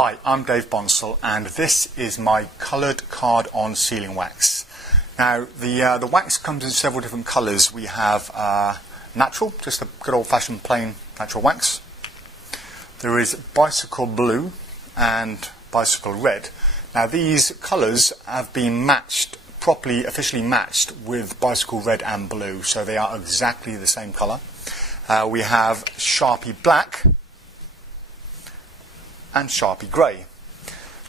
Hi, I'm Dave Bonsall and this is my coloured card-on sealing wax. Now the wax comes in several different colours. We have natural, just a good old-fashioned plain natural wax. There is bicycle blue and bicycle red. Now these colours have been matched, properly, officially matched with bicycle red and blue, so they are exactly the same colour. We have Sharpie black and Sharpie grey.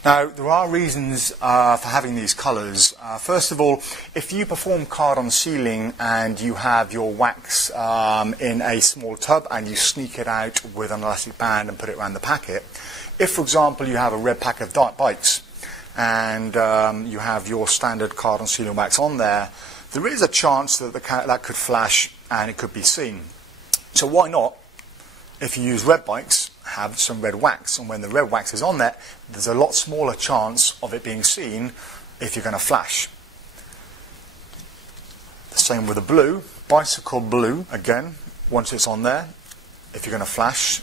Now there are reasons for having these colours. First of all, if you perform card-on sealing and you have your wax in a small tub and you sneak it out with an elastic band and put it around the packet, if for example you have a red pack of bikes and you have your standard card-on sealing wax on there, there is a chance that that could flash and it could be seen. So why not, if you use red bikes, have some red wax, and when the red wax is on there, there's a lot smaller chance of it being seen if you're going to flash. The same with the blue, bicycle blue, again, once it's on there, if you're going to flash,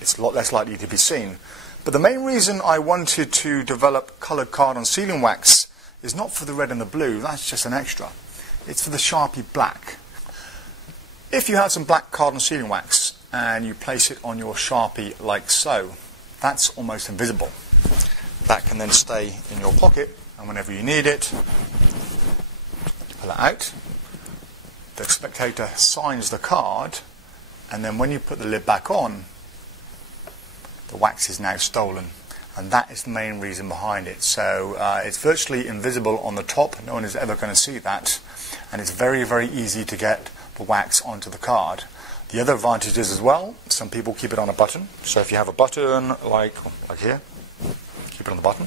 it's a lot less likely to be seen. But the main reason I wanted to develop coloured card-on sealing wax is not for the red and the blue, that's just an extra. It's for the Sharpie black. If you have some black card-on sealing wax and you place it on your Sharpie like so, that's almost invisible. That can then stay in your pocket, and whenever you need it, pull it out. The spectator signs the card, and then when you put the lid back on, the wax is now stolen. And that is the main reason behind it. So it's virtually invisible on the top, no one is ever going to see that, and it's very, very easy to get the wax onto the card. The other advantages as well, some people keep it on a button. So if you have a button like here, keep it on the button,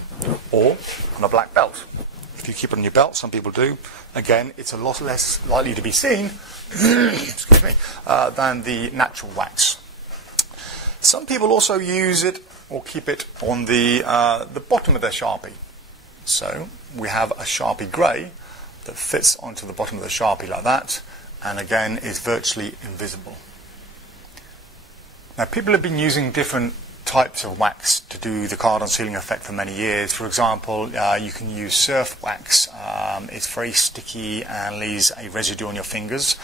or on a black belt. If you keep it on your belt, some people do, again, it's a lot less likely to be seen excuse me, than the natural wax. Some people also use it or keep it on the bottom of their Sharpie. So we have a Sharpie grey that fits onto the bottom of the Sharpie like that, and again is virtually invisible. Now people have been using different types of wax to do the card-on sealing effect for many years. For example, you can use surf wax. It's very sticky and leaves a residue on your fingers.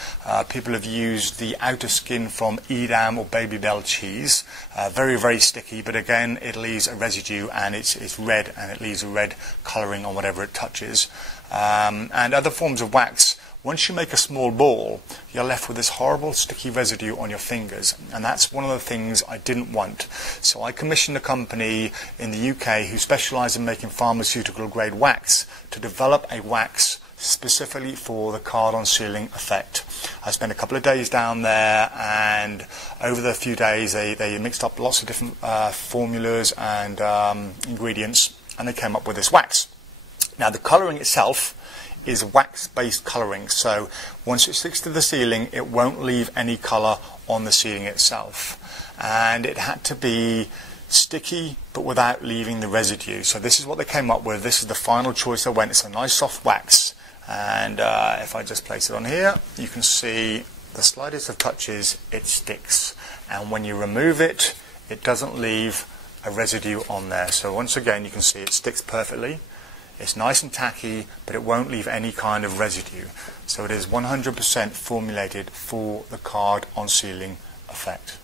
People have used the outer skin from Edam or Babybel cheese. Very, very sticky, but again it leaves a residue and it's red, and it leaves a red colouring on whatever it touches. And other forms of wax, once you make a small ball, you're left with this horrible sticky residue on your fingers, and that's one of the things I didn't want. So I commissioned a company in the UK who specialise in making pharmaceutical grade wax to develop a wax specifically for the card-on sealing effect. I spent a couple of days down there, and over the few days they mixed up lots of different formulas and ingredients, and they came up with this wax. Now the colouring itself is wax-based colouring, so once it sticks to the ceiling it won't leave any colour on the ceiling itself, and it had to be sticky but without leaving the residue. So this is what they came up with. This is the final choice I went. It's a nice soft wax, and if I just place it on here, you can see the slightest of touches it sticks, and when you remove it, it doesn't leave a residue on there. So once again you can see it sticks perfectly. It's nice and tacky, but it won't leave any kind of residue. So it is 100% formulated for the card-on sealing effect.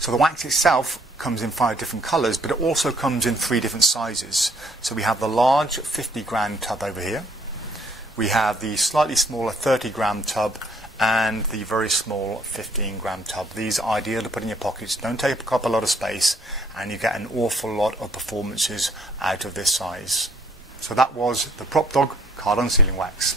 So the wax itself comes in 5 different colours, but it also comes in 3 different sizes. So we have the large 50-gram tub over here. We have the slightly smaller 30-gram tub, and the very small 15-gram tub. These are ideal to put in your pockets, don't take up a lot of space, and you get an awful lot of performances out of this size. So that was the Prop Dog card-on sealing wax.